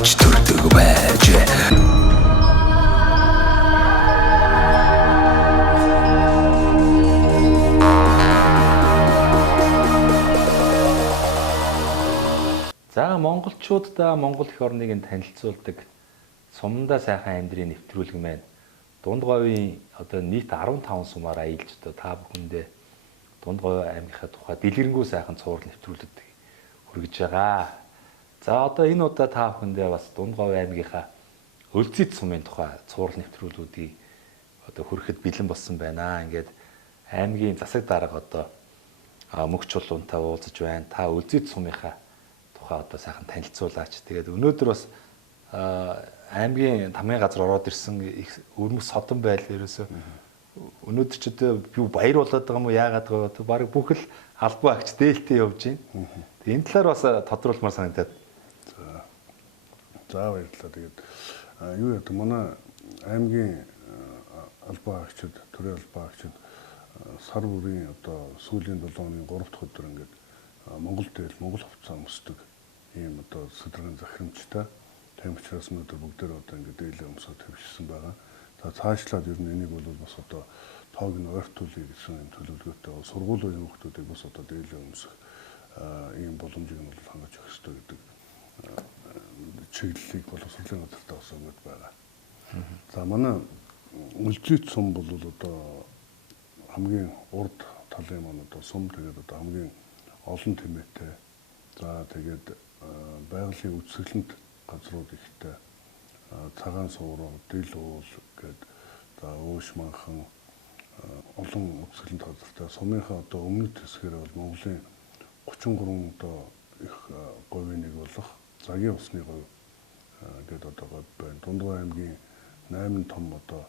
авч төрдөг байж. За монголчуудаа Монгол эх орныг нь танилцуулдаг сумдаа сайхан амьдрын нэвтрүүлэг маань Дунд говийн одоо нийт 15 сумаар аялж одоо та бүхэндээ Дунд говь аймгийнхаа тухай дэлгэрэнгүй сайхан цуврал нэвтрүүлэг хүргэж байгаа. За одоо энэ удаа та бүхэндээ бас Дунд говь аймгийнхаа Өлзийд сумын тухай цуврал нэвтрүүлгүүдийг одоо хүрэхэд бэлэн болсон байна. Ингээд аймгийн засаг дарга одоо мөнх чулуунтай уулзаж байна. Та Өлзийд сумынхаа тухай одоо сайхан танилцуулаач. Тэгээд өнөөдөр бас аймгийн тамгын газар ороод ирсэн өрмөс содон байл ерөөсөө өнөөдөр ч одоо би баяр болоод байгаа юм уу яагаад гэвэл баг бүх л албан агч дээлтэй явж байна. Тэгээд энэ талаар бас тодруулмаар санагдаад. За баярлалаа. Тэгээд юу яа манай аймгийн албан агчид, төрийн албан агчид сар бүрийн одоо сүүлийн 7 хоногийн 3 дахь өдөр ингээд Монгол дээл Монгол хувцас өмсдөг ийм одоо сэдвэрийн захирамжтай. Тийм учраас өнөөдөр бүгдээр одоо ингээд дээлээ өмсөд төвшсөн байгаа. За цаашлаад ер нь энийг бол бас одоо тоог нь ойртуулъя гэсэн юм төлөвлөгөөтэй сургуулийн хүүхдүүдийг бас одоо дээлээ өмсөх ийм боломжийг нь бол хангаж өгөх ёстой гэдэг чиглэлийг боловсролын газартаа бас өгöd байгаа. За манай Өлзийд сум бол одоо хамгийн урд талын маань одоо сум тэгээд одоо хамгийн олон тэмээтэй. За тэгээд байгалийн үзэсгэлэнт газрууд ихтэй цагаан суурал, дэл уул гээд за өөш манхан олон үзэсгэлэнт газартай сумынхаа одоо өмнөд хэсгээр бол Монголын 33 одоо их говийн нэг болох Загийн усны говь гээд одоо говь байна. Дунд говь аймгийн 8 том одоо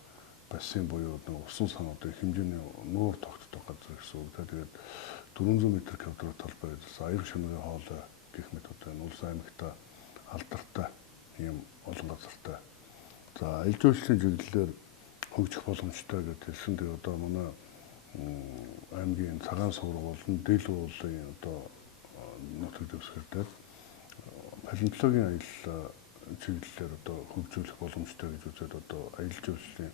бассейн буюу усан сануудын хэмжээний нуур тогтдог газар гэсэн үг. Тэгээд 400 м квадрат талбай аяр шуныгийн хоолой гэх мэт одоо энэ улс аймагта алдартай ийм олон газартай. За аж үйлчлийн чиглэлээр хөгжих боломжтой гэдэг хэлсэн. Тэгээ одоо манай аймгийн цагаан суурал болон дэл уулын одоо нутаг дэвсгэрээр палеонтологийн аялал чиглэлээр одоо хөгжүүлэх боломжтой гэж үзээд одоо аялал жуулчлалын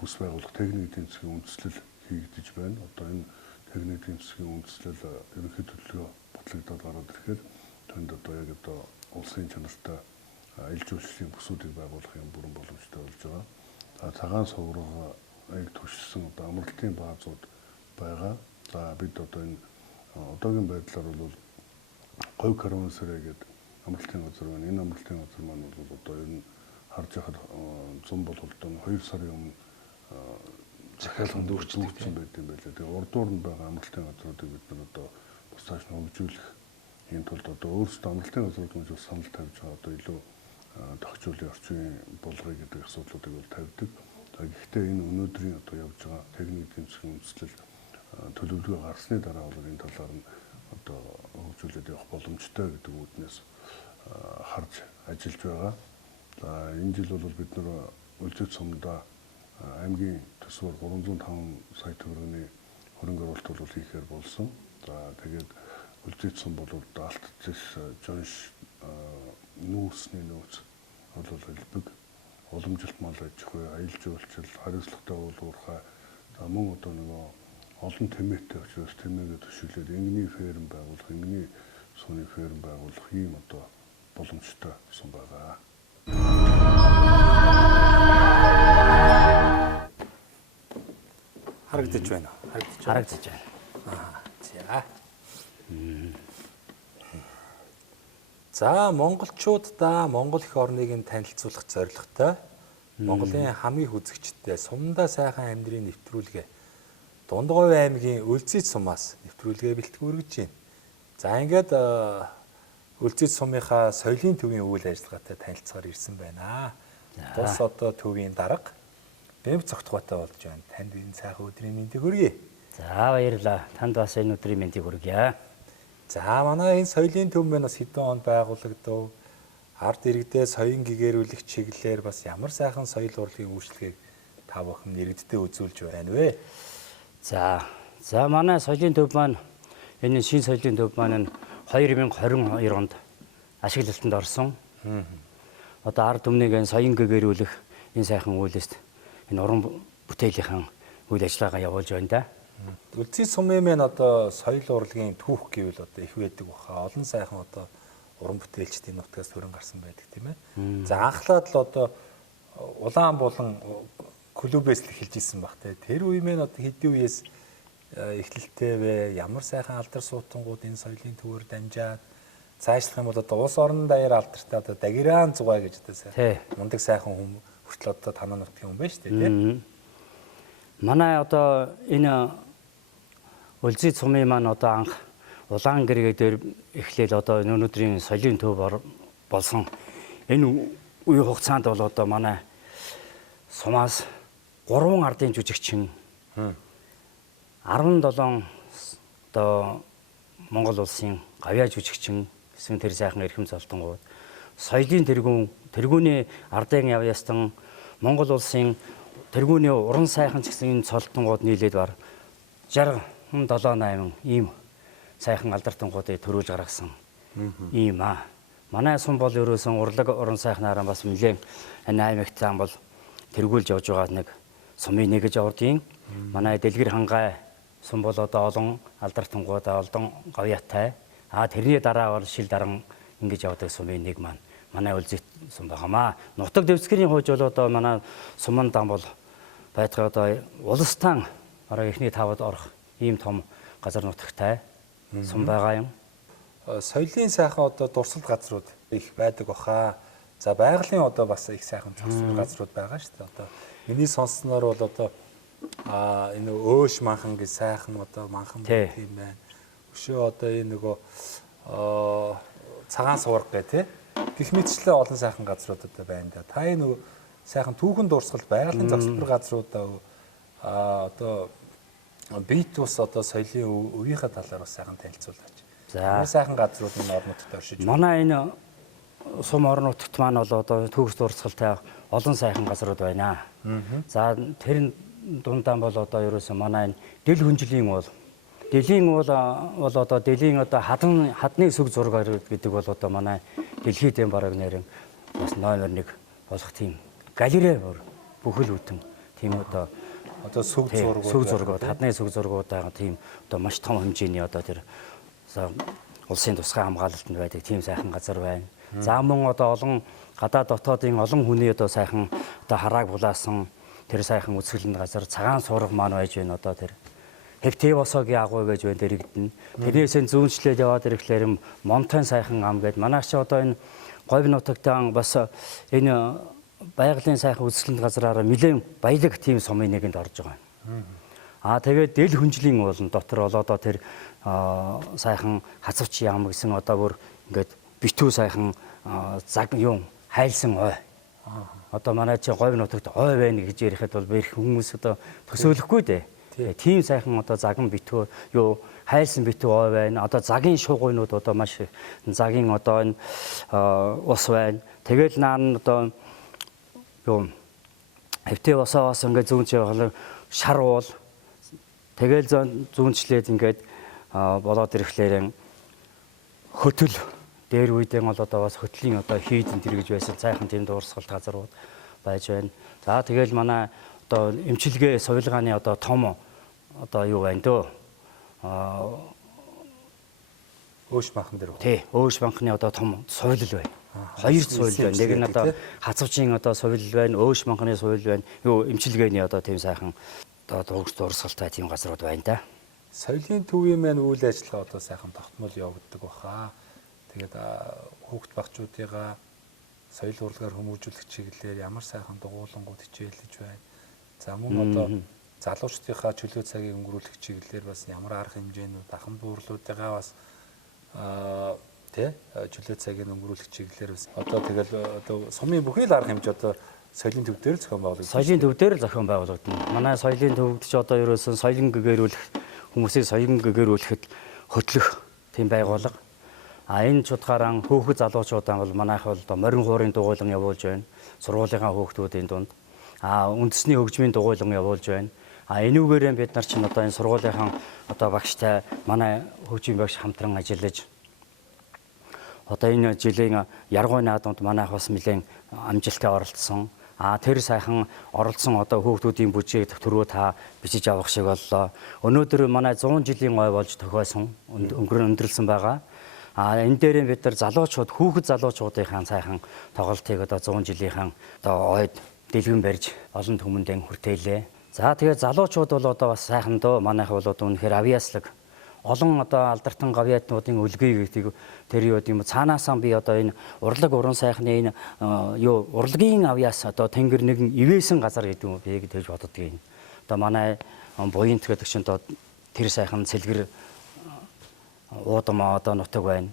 бүс байгуулах техник эдийн засгийн үндэслэл хийгдэж байна. Одоо энэ техник эдийн засгийн үндэслэл ерөнхий төлөвлөгөө батлагдаад гараад ирэхээр тэнд одоо яг одоо улсын чанартай аялал жуулчлалын бүсүүдийг байгуулах юм бүрэн боломжтой болж байгаа. Цагаан суурга аяг түшсэн одоо амралтын баазууд байгаа. За бид одоо энэ одоогийн байдлаар бол говь каравансарай гэдэг амралтын газар байна. Энэ амралтын газар маань бол одоо ер нь харж байхад зам бол одоо 2 сарын өмнө захиалганд өөрчлөгдсөн байт юм байлаа. Тэгээ урдуур нь байгаа амралтын газруудыг бид нар одоо бас цааш нь хөгжүүлэх энэ тулд одоо өөрсдөө амралтын газрууд нь санал тавьж байгаа одоо илүү тогтцоолын орчин болгоё гэдэг асуудлуудыг бол тавьдаг. За гэхдээ энэ өнөөдрийн одоо явж байгаа техник эдийн засгийн үндэслэл төлөвлөгөө гарсны дараа бол энэ талаар нь одоо хөгжүүлээд явах боломжтой гэдэг үүднээс харж ажиллаж байгаа. За энэ жил бол бид нар Өлзийд сумдаа аймгийн төсвөр 305 сая төгрөгийн хөрөнгө оруулалт бол хийхээр болсон. За тэгээд Өлзийд сум бол Алтцэс Жонш нүүрсний нөөц бол элбэг уламжилт мал аж ахуй, аялал жуулчлал, хариуцлагатай уул уурхай за мөн одоо нөгөө олон тэмээтэй учраас тэмээгээ төшөглөөд энгийн ферм байгуулах, энгийн сууны ферм байгуулах ийм одоо боломжтой сум байгаа. Харагдаж байна. Харагдаж байна. За. За монголчуудаа Монгол эх орныг нь танилцуулах зорилготой Монголын хамгийн хүзэгчтэй сумдаа сайхан амьдрын нэвтрүүлгээ Дунд говь аймгийн Өлзийд сумаас нэвтрүүлгээ бэлтгэж байна. За ингээд Өлзийд сумынхаа соёлын төвийн үйл ажиллагаатай танилцахаар ирсэн байна. Тус одоо төвийн дарга Бэмб Цогтгоотой болж байна. Танд энэ сайхан өдрийн мэндийг хүргэе. За баярлалаа. Танд бас энэ өдрийн мэндийг хүргье. За манай энэ соёлын төв маань бас хэдэн онд байгуулагдав. Ард иргэдээ соён гэгэрүүлэх чиглэлээр бас ямар сайхан соёл урлагийн үйлчлэгийг та бүхэн иргэддээ үзүүлж байна вэ? За манай соёлын төв маань энэ шин соёлын төв маань 2022 онд ашиглалтанд орсон. одоо ард түмнийг энэ соён гэгэрүүлэх энэ сайхан үйлээс энэ уран бүтээлийн үйл ажиллагаа явуулж байна да. Үлцийн сумын мэн одоо соёл урлагийн түүх гэвэл одоо их байдаг баха. Олон сайхан одоо уран бүтээлчдийн нутгаас төрөн гарсан байдаг тийм ээ. За анхлаад л одоо улаан болон клубээс л эхэлж исэн баг те. Тэр үе мэн одоо хэдийн үеэс эхлэлтэй вэ? Ямар сайхан алдар суутангууд энэ соёлын төвөөр дамжаад цаашлах юм бол одоо улс орон даяар алдартай одоо Дагиран зугай гэж одоо сайхан мундаг сайхан хүн хүртэл одоо танаа нутгийн хүн байна шүү дээ тийм. Манай одоо энэ Үлзий цумын маань одоо анх улаан гэргээ дээр эхлээл одоо өнөөдрийн соёлын төв болсон энэ үе хугацаанд бол одоо манай сумаас 3 ардын жүжигчин 17 одоо Монгол улсын гавьяа жүжигчин гэсэн тэр сайхан эрхэм золтонгууд соёлын тэргүүний ардын явьяастан Монгол улсын тэргүүний уран сайхан ч гэсэн энэ цолтонгууд нийлээд бар 67-8 ийм сайхан алдартангуудыг төрүүлж гаргасан ийм аа. Манай сум бол ерөөсөн урлаг уран сайхнаараа бас нэлээд энэ аймагтаа бол тэргүүлж явж байгаа нэг сумын нэг гэж ордгийн. Манай Дэлгэр хангай сум бол одоо олон алдартангуудаа олон гавьяатай. Тэрний дараа бол шил даран ингэж явдаг сумын нэг маань манай Үлзий сум байгаамаа. Нутаг дэвсгэрийн хууч бол одоо манай сумын дан бол байтгай одоо улстан бараг эхний тавад орох ийм том газар нутагтай сум байгаа юм. Соёлын сайхан одоо дурсгалт газрууд их байдаг баха. За байгалийн одоо бас их сайхан зохицуулах газрууд байгаа шүү дээ. Одоо миний сонссноор бол одоо энэ өөш манхан гэж сайхан одоо манхан тийм байна. Өшөө одоо энэ нөгөө цагаан суурга гэх тий. Гэх мэтчлээ олон сайхан газрууд одоо байна да. Та энэ нөгөө сайхан түүхэн дурсгал байгалийн зохицуулах газруудаа одоо бит ус одоо соёлын өвийнхээ талаар бас сайхан танилцуулаач. За сайхан газрууд нь орон нутагт оршиж байна. Манай энэ сум орон нутагт маань бол одоо түүх дурсгалтай олон сайхан газрууд байна. За тэр дундаа бол одоо ерөөсөн манай энэ дэл хүнжлийн уул. Дэлхийн уул бол одоо дэлхийн одоо хадны сүг зураг гэдэг бол одоо манай дэлхийд бараг нэрэн бас номер 1 болох тийм галерей бүхэл бүтэн тийм одоо сүг зургууд хадны сүг зургуудаа тийм одоо маш том хэмжээний одоо тэр улсын тусгай хамгаалалтанд байдаг тийм сайхан газар байна. За мөн одоо олон гадаад дотоодын олон хүний одоо сайхан одоо харааг булаасан тэр сайхан үсгэлэн газар цагаан суурга маань байж байна одоо тэр Хевтевосогийн агуу гэж байна дэрэгдэн. Тэрнээсээ зүүнчлээд яваад ирэхлээр Монтан сайхан ам гэдэг. Манайх ч одоо энэ говь нутагтаа бас энэ байгалийн сайхан үсгэлэн газраараа нэлээд баялаг тийм сумын нэгэнд орж байгаа юм. Тэгээд дэл хүнжлийн уулын дотор бол одоо тэр сайхан хацавч яам гэсэн одоо бүр ингээд битүү сайхан заг юм хайлсан ой. Одоо манай чи говь нутагт ой байна гэж ярихэд бол их хүмүүс одоо төсөөлөхгүй дээ. Тийм сайхан одоо заган битүү юу хайлсан битүү ой байна. Одоо загийн шугуйнууд одоо маш загийн одоо энэ ус байна. Тэгэл наан одоо юу Хевтевосоос ингээд зүүнч явахлаа шар уул. Тэгэл зүүнчлээд ингээд болоод ирэхлээр хөтөл дээр үедээ бол одоо бас хөтлийн одоо хийдэн тэр гэж байсан сайхан тийм дуурсгалт газрууд байж байна. За тэгэл манай одоо эмчилгээ сувилгааны одоо том одоо юу байна дөө өөш банхан дээр. Тий, өөш банхны одоо том сувил байна. Хоёр сувил байна. Нэг нь одоо хацавчийн одоо сувил байна, өөш банхны сувил байна. Юу эмчилгээний одоо тийм сайхан одоо дуурсгалтай тийм газрууд байна да. Соёлын төвийн маань үйл ажиллагаа одоо сайхан тогтмол явагддаг баха. Тэгээд хүүхд багчуудыгаа соёл урлагаар хүмүүжүүлэх чиглэлээр ямар сайхан дугуулангууд хичээлж байна. За мөн одоо залуучдынхаа чөлөө цагийг өнгөрүүлэх чиглэлээр бас ямар арга хэмжээнүүд ахын буурлуудыгаа бас чөлөө цагийг өнгөрүүлэх чиглэлээр бас одоо тэгэл одоо сумын бүхий л арга хэмжээ одоо соёлын төв дээр л зохион байгуулагдана. Соёлын төв дээр л зохион байгуулагдана. Манай соёлын төвд ч одоо ерөөсөн соёлын гэгэрүүлэх хүмүүсийг соёлын гэгэрүүлэхэд хөтлөх тийм байгууллага. Энэ ч утгаараа хөөхд залуучуудаа бол манайх бол одоо морин хуурын дугуйлан явуулж байна. Сургуулийнхаа хөөхтүүдийн дунд. Үндэсний хөгжмийн дугуйлан явуулж байна. Энүүгээрээ бид нар чинь одоо энэ сургуулийнхаа одоо багштай манай хөгжмийн багш хамтран ажиллаж одоо энэ жилийн яргууны наадамд манайх бас нэлээд амжилттай оролцсон. Тэр сайхан оролцсон одоо хүүхдүүдийн бүжгийг түрүү та бичиж авах шиг боллоо. Өнөөдөр манай 100 жилийн ой болж тохиосон өндөрлсөн байгаа. Энэ дээр бид нар залуучууд хүүхэд залуучуудын сайхан тоглолтыг одоо 100 жилийнхэн одоо ойд дэлгэн барьж олон түмэндээ хүртээлээ. За тэгээд залуучууд бол одоо бас сайхан дөө манайх бол одоо үнэхээр авьяаслаг олон одоо алдартай гавьяатнуудын үлгийг гэдэг тэр юу гэм цаанаасаа би одоо энэ урлаг уран сайхны энэ урлагийн авьяас одоо тэнгэр нэгэн ивээсэн газар гэдэг юм би гэж боддгийг. Одоо манай буянт гэдэг чинь одоо тэр сайхан цэлгэр уудамаа одоо нутаг байна.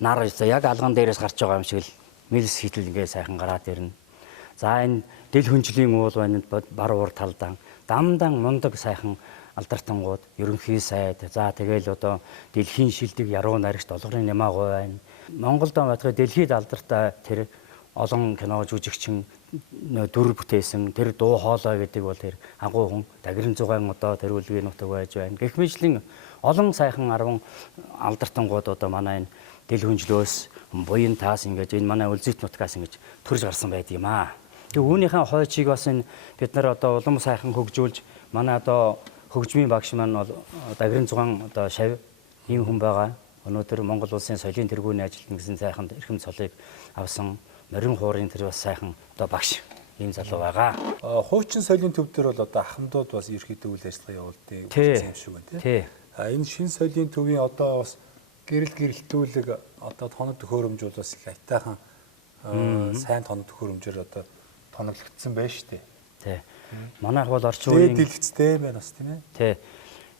Нар яг алган дээрээс гарч байгаа юм шиг л мэлс хитэл ингээ сайхан гараад ирнэ. За энэ дэл хүнжлийн уул байна бар уур талдаа дамдан мундаг сайхан алдартангууд ерөнхий сайд за тэгэл одоо дэлхийн шилдэг яруу найрагч долгорын Нямаагүй байна. Монголд байтугай дэлхийд алдартай тэр олон кино жүжигчин дүр бүтээсэн тэр дуу хоолой гэдэг бол тэр агуу хүн Дагрын зугаан одоо тэр үлгийн нутаг байж байна. Гэх мэтлийн олон сайхан 10 алдартангууд одоо манай энэ дэл хүнжлөөс буян таас ингэж энэ манай үлзийт нутгаас ингэж төрж гарсан байд юм аа. Тэгээ үүнийхээ хойчийг бас энэ бид нар одоо улам сайхан хөгжүүлж манай одоо хөгжмийн багш маань бол Дагрын зугаан одоо шав ийм хүн байгаа. Өнөөдөр Монгол улсын соёлын тэргүүний ажилтан гэсэн сайхан эрхэм цолыг авсан морин хуурын тэр бас сайхан одоо багш ийм залуу байгаа. Хуучин соёлын төв дээр бол одоо ахмадууд бас ерхийдөө үйл ажиллагаа явуулдаг юм шиг байна тийм. Энэ шинэ соёлын төвийн одоо бас гэрэлтүүлэг одоо тоног төхөөрөмж бол бас их айтайхан сайн тоног төхөөрөмжөөр одоо тоноглогдсон байна шүү дээ. Тий. Манайх бол орчин үеийн дэлгэцтэй байна бас тийм ээ. Тий.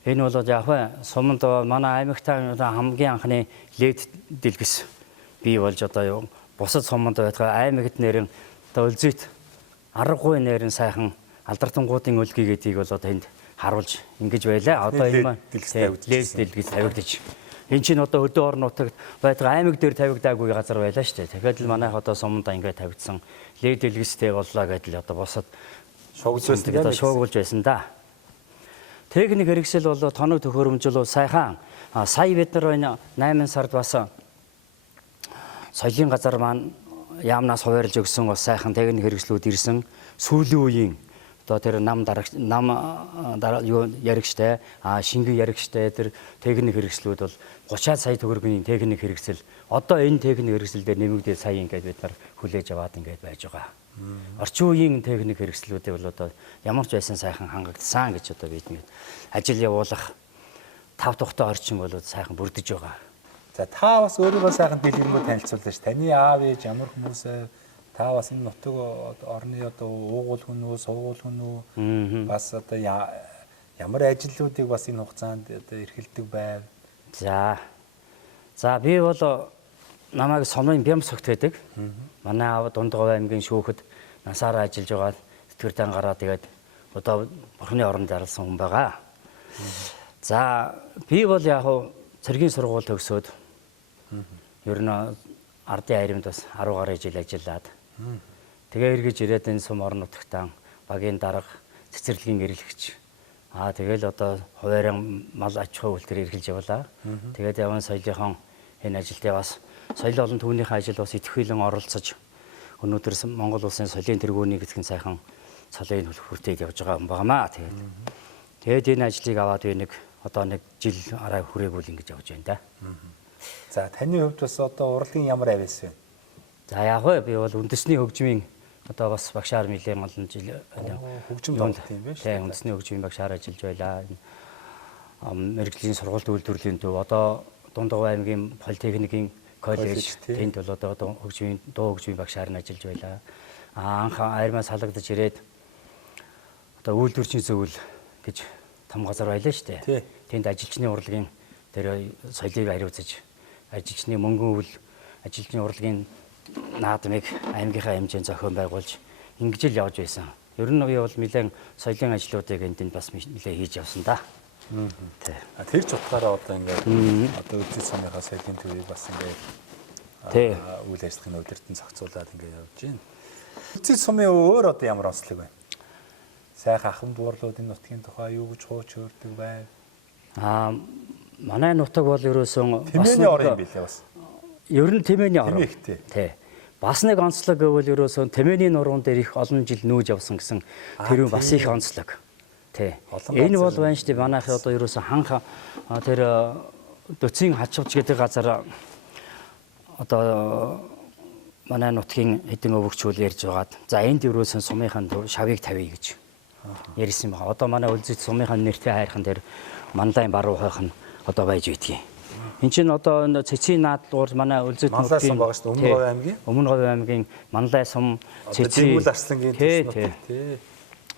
Энэ бол яг суманд манай аймагтаа хамгийн анхны лед дэлгэс бий болж одоо бусад суманд байтугай аймагт нэрэн одоо үлзийт аргагүй нэрэн сайхан алдартангуудын өлгий гэдгийг бол одоо энд харуулж ингэж байлаа. Одоо энэ маань лед дэлгэс тавигдчих. Энд чинь одоо өдөө орон нутагт байтугай аймаг дээр тавигдаагүй газар байлаа шүү дээ. Тэгэхээр л манайх одоо суманд ингээд тавигдсан лед дэлгэстэй боллоо гэдэл одоо босод шуугуулж байсан да. Техник хэрэгсэл бол тоног төхөөрөмжлөө сайхан. Сая бид нар энэ 8 сард бас соёлын газар маань яамнаас хуваарлж өгсөн бас сайхан техник хэрэгслүүд ирсэн. Сүүлийн үеийн одоо тэр нам яригчтай, шингэн яригчтай тэр техник хэрэгслүүд бол 30 сая төгрөгийн техник хэрэгсэл. Одоо энэ техник хэрэгсэл дээр нэмэгдээд сая ингээд бид нар хүлээж аваад ингээд байж байгаа. Орчин үеийн техник хэрэгслүүдийг бол одоо ямар ч байсан сайхан хангагдсан гэж одоо бид нэг ажил явуулах тав тухтай орчин бол сайхан бүрдэж байгаа. За та бас өөрийгөө сайхан дэлгэрэнгүй танилцууллаа ш. Таны аав ээж ямар хүмүүс вэ? Та бас энэ нутаг орны одоо уугуул хүн үү, суугуул хүн үү? Бас одоо ямар ажлуудыг бас энэ хугацаанд одоо эрхэлдэг байв? За би бол намайг Сомын Бямсогт байдаг. Манай аав Дундгов аймгийн шүүхэд насаараа ажиллаж байгаа тэтгэртэн гараа тэгээд одоо бурхны оронд зарласан хүн байгаа. За би бол яг цэргийн сургууль төгсөөд ер нь ардын харимд бас 10 гаруй жил ажиллаад тэгээ эргэж ирээд энэ сум орон нутагтаа багийн дарга цэцэрлэгийн эрхлэгч тэгэл одоо хуваарийн мал аж ахуй үйлдвэр эрхэлж явлаа. Тэгээд яван соёлынхон энэ ажилдаа бас соёл олон түүнийхээ ажил бас идэвхжүүлэн оролцож өнөөдөр Монгол улсын соёлын тэргүүний гэх сайхан цолыг хүртээд явж байгаа юм багамаа. Тэгээд энэ ажлыг аваад би нэг жил арай хүрээгүүл ингэж явж байна да. За таны хувьд бас одоо урлагийн ямар авьяас вэ? За яг вэ би бол үндэсний хөгжмийн одоо бас багшаар нэлээд олон жил хөгжим тоглолт юм байна шүү. Тийм үндэсний хөгжмийн багшаар ажиллаж байлаа. Мэргэжлийн сургууль үйлдвэрлэлийн төв одоо Дундгов аймгийн политехникийн коллеж тэнд бол одоо хөгжмийн дуу хөгжмийн багшаар нь ажиллаж байлаа. Анх аримаас халагдаж ирээд одоо үйлдвэрчийн зөвлөл гэж том газар байлаа шүү дээ. Тэнд ажилчны урлагийн тэр соёлыг хариуцаж ажилчны мөнгөн өвл ажилчны урлагийн наадмыг аймгийнхаа хэмжээнд зохион байгуулж ингэж л явж байсан. Ер нь би бол нэлээд соёлын ажлуудыг энд бас нэлээд хийж явсан да. Тэр ч утгаараа одоо ингээд одоо үлзий сумынхаа соёлын төвийг бас ингээд үйл ажиллагааны удирдан зохицуулаад ингээд явж байна. Үлзий сумын өөр одоо ямар онцлог байна? Сайхан ахын дуурлууд энэ нутгийн тухай юу гэж хууч өөрдөг байв? Манай нутаг бол ерөөсөн тэмээний орн юм билээ бас. Ер нь тэмээний орон. Тэмээгтэй. Тий. Бас нэг онцлог гэвэл ерөөсөө тэмээний нуруунд дээр их олон жил нүүж явсан гэсэн тэр нь бас их онцлог. Тий. Энэ бол байна шүү дээ. Манайх одоо ерөөсөө ханха тэр Дөцийн хачвч гэдэг газар одоо манай нутгийн хэдэн өвөгчүүл ярьж байгаад за энд ерөөсөн сумынхан шавыг тавья гэж ярьсан байна. Одоо манай үлзийт сумынхан нэртэй хайрхан дээр мандайн баруун хойх нь одоо байж байдгийг. Энд чинь одоо цэцгийн наадлуур манай үлзийт Манлай сум байгаа шүү дээ. Өмнө Говь аймгийн. Өмнө Говь аймгийн Манлай сум Цэцгийн Арслангийн төс нутаг тий.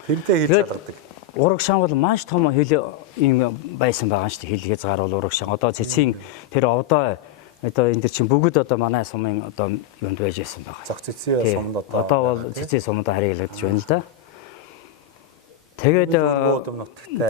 Тэрнтэй хэл залгадаг. Урагшаан бол маш том хэл юм байсан байгаа шүү дээ. Хэл хязгаар бол урагшаан. Одоо цэцгийн тэр овдоо одоо энэ төр чинь бүгд одоо манай сумын одоо юунд байж байсан байгаа. Зог цэцгийн сумд одоо бол цэцгийн сумд харьяалагдж байна л да. Тэгээд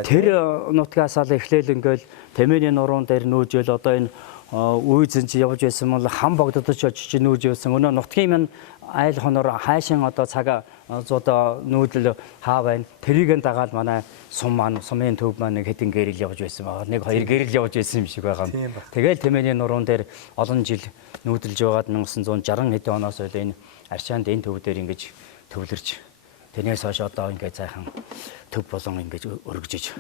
тэр нутгаас л эхлээл ингээл тэмээний нуруунд дээр нүүжэл одоо энэ үйзэн чи явж байсан бол хам богдодож очиж нүүж байсан. Өнөө нутгийн минь айл хоноор хайшин одоо цаг зуудаа нүүдэл хаа байна. Тэрийг нь дагаад манай сум маань сумын төв маань нэг хэдэн гэрэл явж байсан байгаа. Нэг хоёр гэрэл явж байсан юм шиг байгаа. Тэгэл тэмээний нуруунд дээр олон жил нүүдэлж байгаад 1960 хэдэн оноос үл энэ арчаанд энэ төв дээр ингэж төвлөрч тэрнээс хойш одоо ингээд сайхан төв болон ингэж өргөжж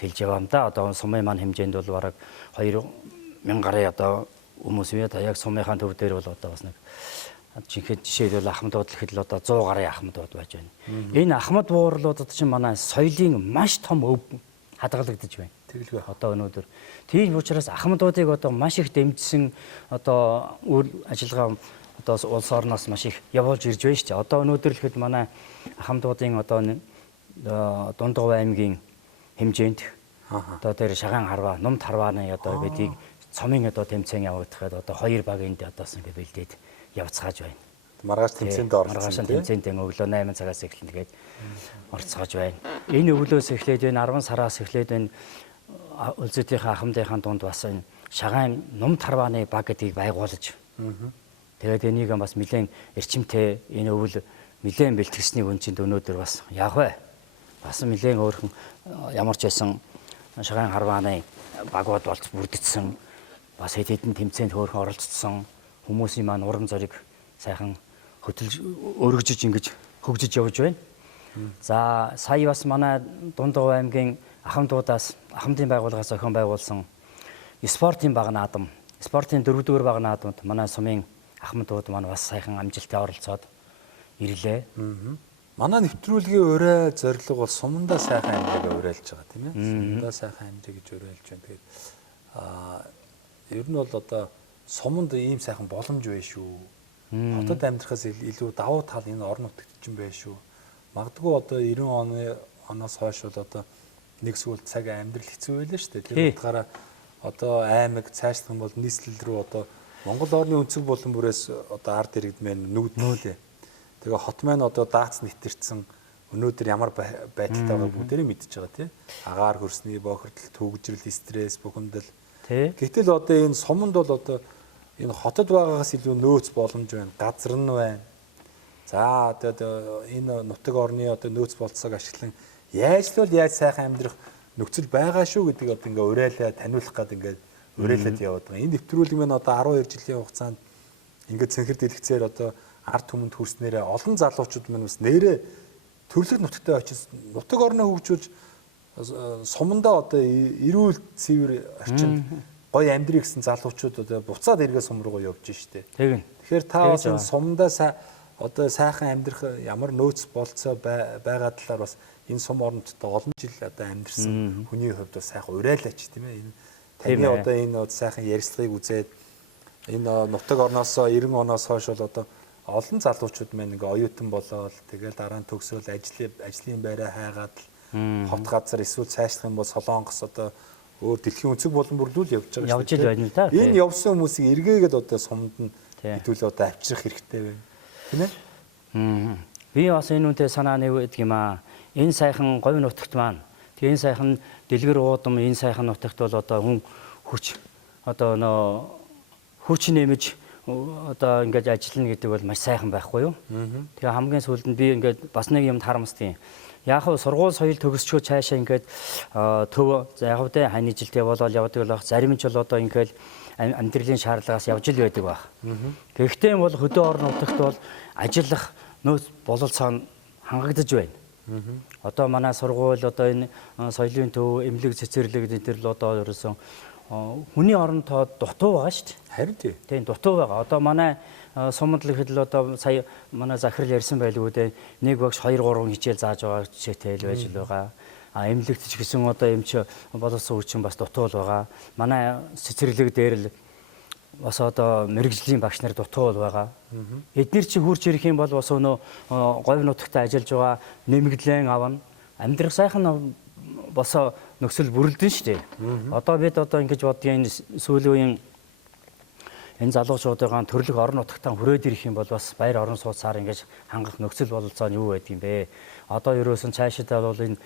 тэлж яваа юм да. Одоо сумын маань хэмжээнд бол бараг 2000 гарын одоо хүмүүс үе та яг сумынхаа төв дээр бол одоо бас нэг жинхэнэ жишээлбэл ахмад буудлахад л одоо 100 гарын ахмад бууд байж байна. Энэ ахмад буурлуудад чинь манай соёлын маш том өв хадгалагдаж байна. Тэгэлгүй. Одоо өнөөдөр тийм учраас ахмадуудыг одоо маш их дэмжсэн одоо үйл ажиллагаа одоо улс орноос маш их явуулж ирж байна шүү дээ. Одоо өнөөдөр л хэд манай ахмадуудын одоо Дунд Говь аймгийн хэмжээнд одоо тэр шагаан харваа, нумд харвааны одоо бидийг цомын одоо тэмцээн явагдахад одоо хоёр баг энд одоос ингэ бэлдээд явцгааж байна. Маргааш тэмцээнд орсон. Маргааш тэмцээнд өглөө 8 цагаас эхэлнэ гээд орцгоож байна. Энэ өглөөс эхлээд байна 10 сараас эхлээд байна үлзэтийн ахмадынхаа дунд бас энэ шагаан нумд харвааны баг гэдгийг байгуулж. Тэгээд энийг бас нэлээд эрчимтэй энэ өвөл нэлээд бэлтгэсний үнцэнд өнөөдөр бас яах вэ? Бас нэлээд өөрхөн ямар ч байсан шагаан харвааны багууд болж бүрдсэн бас хэд хэдэн тэмцээнд хөөрхөн оролцсон хүмүүсийн маань урам зориг сайхан хөтөлж өргөжж ингэж хөгжиж явж байна. За сая бас манай Дунд Говь аймгийн ахмадуудаас ахмадын байгууллагаас охин байгуулсан спортын баг наадам, спортын 4-р баг наадамд манай сумын ахмадууд маань бас сайхан амжилттай оролцоод ирлээ. Манай нэвтрүүлгийн урай зорилго бол сумдаа сайхан амьдрыг уриалж байгаа тийм ээ. Сумдаа сайхан амьдрыг гэж уриалж байна. Тэгээд ер нь бол одоо сумд ийм сайхан боломж байна шүү. Хотод амьдрахаас илүү давуу тал энэ орон нутагт ч юм байна шүү. Магадгүй одоо 90 оноос хойш бол одоо нэг сүүл цаг амьдрал хэцүү байлаа шүү дээ. Тэр утгаараа одоо аймаг цаашлах юм бол нийслэл рүү одоо Монгол орны өнцөг болон бүрээс одоо ард иргэд мэн нүгднүүлээ. Тэгээ хот маань одоо даацс нэтэрсэн өнөөдөр ямар байдалтай байгааг бүгдээрээ мэдчихэж байгаа тийм. Агаар хөрсний бохирдол, төгжрөл, стресс, бухимдал. Гэтэл одоо энэ суманд бол одоо энэ хотод байгаагаас илүү нөөц боломж байна, газар нь байна. За одоо энэ нутаг орны одоо нөөц болцоог ашиглан яаж л яаж сайхан амьдрах нөхцөл байгаа шүү гэдгийг одоо ингээ уриалаа таниулах гээд ингээ уриалаад яваад байгаа. Энэ нэвтрүүлэг маань одоо 12 жилийн хугацаанд ингээ цэнхэр дэлгэцээр одоо ард түмэнд хүрснээрээ олон залуучууд маань бас нэрээ төрлөг нутагтаа очиж нутаг орноо хөгжүүлж сумандаа одоо эрүүл цэвэр орчинд гоё амьдрий гэсэн залуучууд одоо буцаад эргээ сум руу явж штэ. Тэгэхээр та бас энэ сумандаа одоо сайхан амьдрах ямар нөөц болцоо байгаа талаар бас энэ сум орнотод олон жил одоо амьдэрсэн хүний хувьд бас сайхан уриалаач тийм ээ. Энэ таны одоо энэ сайхан ярилцлагыг үзээд энэ нутаг орноос 90 оноос хойш бол одоо олон залуучууд маань ингээ оюутан болоод тэгэл дараа нь төгсөөл ажлын байраа хайгаад хот газар эсвэл цаашлах юм бол Солонгос одоо өөр дэлхийн өнцөг болон бүрлүүл явж байгаа шүү дээ. Явж байна л да. Энэ явсан хүмүүсийг эргээгээд одоо сумд нь хэдүүлээ одоо авчрах хэрэгтэй байна. Тийм ээ? Би бас энэ үнтэй санаа нэвэдэг юм аа. Энэ сайхан говь нутагт маань тэгээ энэ сайхан дэлгэр уудам энэ сайхан нутагт бол одоо хүн хүч одоо хүч нэмж одоо ингэж ажиллана гэдэг бол маш сайхан байхгүй юу? Тэгээ хамгийн сүүлд нь би ингээд бас нэг юмд харамсдیں۔ Яг хөө сургууль соёл төгсчөө цаашаа ингээд төв яг хөө хань жилдээ болоод явдаг болох зарим ч бол одоо ингээд амьдралын шаардлагаас явж ил байдаг баг. Гэхдээ бол хөдөө орон нутагт бол ажиллах нөөц бололцоо хангагдаж байна. Одоо манай сургууль одоо энэ соёлын төв, эмнэлэг цэцэрлэг эдгээр л одоо ерөөсөн хүний оронтой дутуу байгаа шүү дээ. Харин тий. Тийм дутуу байгаа. Одоо манай сумд л ихэд л одоо сая манай захирал ярьсан байлгүй дээ. Нэг багш 2 3 хичээл зааж байгаа жишээтэй л байж л байгаа. Эмнэлэгт ч гэсэн одоо эмч боловсон хүчин бас дутуу л байгаа. Манай цэцэрлэг дээр л бас одоо мэрэгжлийн багш нар дутуу л байгаа. Эдгээр чи хурж ирэх юм бол бас өнөө говь нутагтаа ажиллаж байгаа нэмэгдлэн авна. Амьдрах сайхан бас нөхцөл бүрэлдэн шүү дээ. Одоо бид одоо ингэж бодгийн сүүлийн үеийн энэ залуучуудын төрлөх орон нутагтаа хүрээд ирэх юм бол бас баяр орон сууцаар ингэж хангах нөхцөл бололцоо нь юу байдг юм бэ? Одоо ерөөсөн цаашдаа бол энэ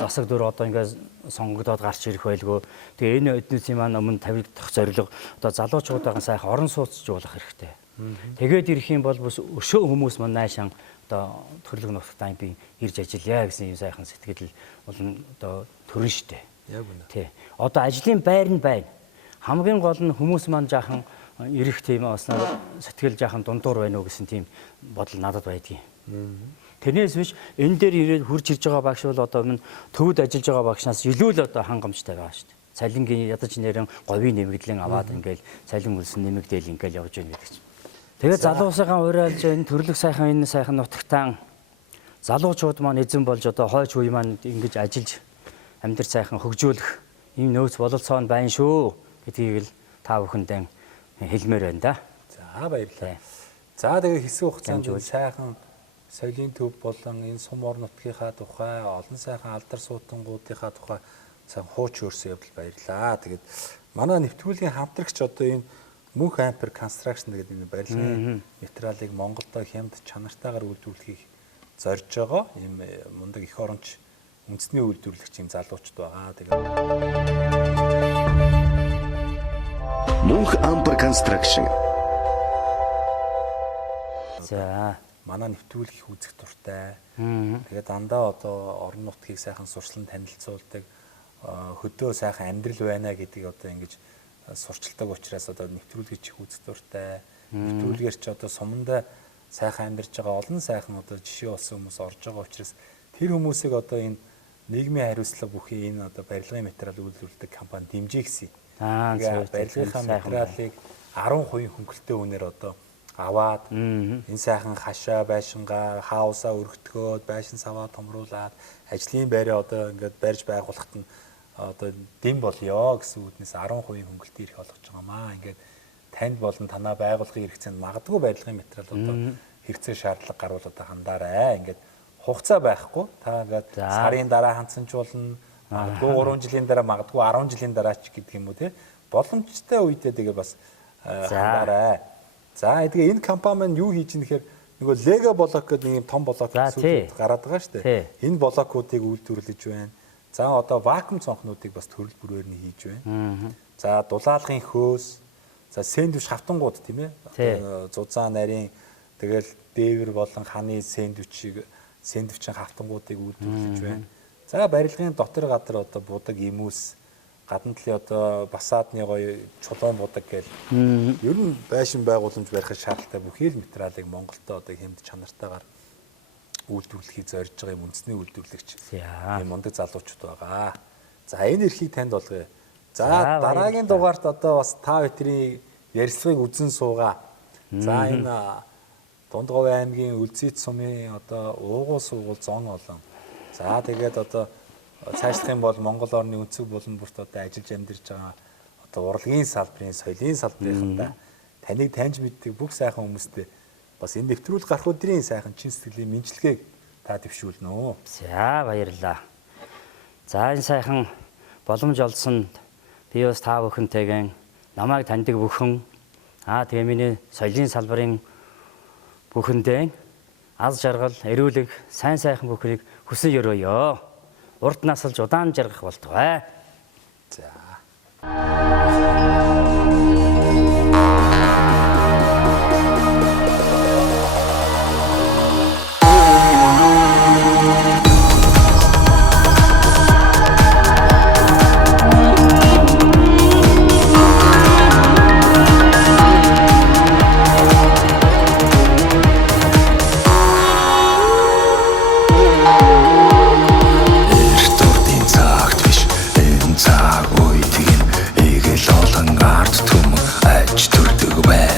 засаг дүр одоо ингээд сонгогдоод гарч ирэх байлгүй. Тэгээ энэ эднүсийн маань өмнө тавигдах зорилго одоо залуучуудаа сайхан орон сууцжуулах хэрэгтэй. Тэгээд ирэх юм бол бас өшөө хүмүүс маань наашаан одоо төрлөх нутагтаа би ирж ажиллая гэсэн юм сайхан сэтгэл бол одоо төрн штэ. Яг үнэ. Тий. Одоо ажлын байр нь байна. Хамгийн гол нь хүмүүс маань жаахан ирэх тийм бас сэтгэл жаахан дундуур байна уу гэсэн тийм бодол надад байдгийг. Тэрнээс биш энэ дээр ирээд хурж ирж байгаа багш бол одоо минь төвд ажиллаж байгаа багшнаас илүү л одоо хангамжтай байгаа шүү дээ. Цалингийн ядаж нэрэн говийн нэмэгдлэн аваад ингээл цалин үлсэн нэмэгдээл ингээл явж байна гэдэг чинь. Тэгээд залуусаагаа уриалж энэ төрлөх сайхан энэ сайхан нутагтаа залуучууд маань эзэн болж одоо хойч үе маань ингэж ажиллаж амьдрал сайхан хөгжүүлэх ийм нөөц бололцоо нь байна шүү гэдгийг л та бүхэндээ хэлмээр байна да. За баярлалаа. За тэгээ хэсэг хугацаанд сайхан соёлын төв болон энэ сум орон нутгийнхаа тухай олон сайхан алдар суутангуудынхаа тухай сайн хууч өөрсөн явдал баярлаа. Тэгээд манай нэвтрүүлгийн хамтрагч одоо энэ Мөнх Ампер Construction гэдэг энэ барилгын материалыг Монголдо хямд чанартайгаар үйлдвэрлэхийг зорж байгаа. Ийм мундаг эх оронч үндэсний үйлдвэрлэгч юм залуучууд байгаа. Тэгээд Мөнх Ампер Construction. За манай нэвтрүүлгийг үзэх дуртай. Тэгээд дандаа одоо орон нутгийг сайхан сурчлан танилцуулдаг, хөдөө сайхан амьдрал байна гэдгийг одоо ингэж сурчилдаг учраас одоо нэвтрүүлгийг чих үзэх дуртай. Нэвтрүүлгээр ч одоо суманда сайхан амьдарч байгаа олон сайхан одоо жишээ болсон хүмүүс орж байгаа учраас тэр хүмүүсийг одоо энэ нийгмийн хариуцлага бүхий энэ одоо барилгын материал үйлдвэрлэдэг компани дэмжих гэсэн. Барилгынхаа материалыг 10% хөнгөлтэй үнээр одоо аваад энэ сайхан хашаа, байшингаа, хаусаа өргөтгөөд, байшин саваа томруулад ажлын байраа одоо ингээд барьж байгуулахад нь одоо дэм болёо гэсэн үднээс 10% хөнгөлтөд ирэх болгож байгаамаа. Ингээд танд болон танаа байгуулгын хэрэгцээнд магадгүй барилгын материал одоо хэрэгцээ шаардлага гарвал одоо хандаарай. Ингээд хугацаа байхгүй. Та ингээд сарын дараа хандсанчуулна. Магадгүй 3 жилийн дараа, магадгүй 10 жилийн дараа ч гэдэг юм уу те. Боломжтой үедээ тэгээ бас хандаарай. За тэгээ энэ компани маань юу хийж ийм гэхээр нөгөө Lego блок гэдэг нэг том блок сүүлд гараад байгаа шүү дээ. Энэ блокуудыг үйлдвэрлэж байна. За одоо вакуум цонхнуудыг бас төрөл бүрээр нь хийж байна. За дулаалгын хөөс, за сэндвич хавтангууд тийм ээ. Зузаан нарийн тэгэл дээвэр болон ханы сэндвичийн хавтангуудыг үйлдвэрлэж байна. За барилгын дотор гадар одоо будаг имүүс, гадна талын одоо басаадны гоё чулуун будаг гэл ер нь байшин байгууламж барихад шаардлагатай бүхий л материалыг Монголдо одоо хэмд чанартайгаар үйлдвэрлэхийг зорж байгаа юм үндэсний үйлдвэрлэгч юм мундаг залуучууд байгаа. За энэ эрхийг танд болгоё. За дараагийн дугаарт одоо бас та бүхний ярилцлагыг үзэн суугаа. За энэ Дундговь аймгийн Үлзийт сумын одоо уугуул сургууль зон олон. За тэгээд одоо цаашлах юм бол Монгол орны өнцөг булан бүрт одоо ажиллаж амьдарч байгаа одоо урлагийн салбарын, соёлын салбарынхаа таныг таньж мэддэг бүх сайхан хүмүүстэй бас энэ нэвтрүүл гарах өдрийн сайхан чин сэтгэлийн мэдлэгийг та дэвшүүлнэ үү. За баярлалаа. За энэ сайхан боломж олсон би бас та бүхэнтэйгэн намайг таньдаг бүхэн тэгээ миний соёлын салбарын бүхэндээ аз жаргал, эрүүлэг, сайн сайхан бүхнийг хүсэн өрөөё. Урд насалж удаан жаргах болтугай. За. ард түмэн аж төрдөг бай.